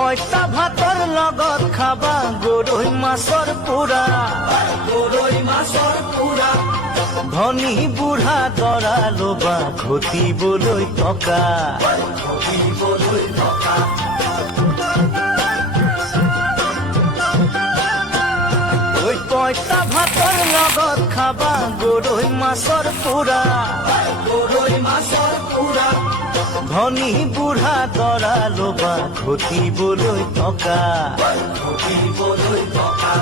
পইতা ভাতৰ লগত খাবা গৰৈ মাছৰ পোৰা, গৰৈ মাছৰ পোৰা। ধনী বুঢ়া দৰা লবা ঘটিবলৈ টকা, ঘটিবলৈ টকা। ঐ পইতা ভাতৰ লগত খাবা গৰৈ মাছৰ পোৰা, গৰৈ মাছৰ পোৰা। ধনী বুঢ়া দৰা লবা ঘটিবলৈ টকা, ঘটিবলৈ টকা।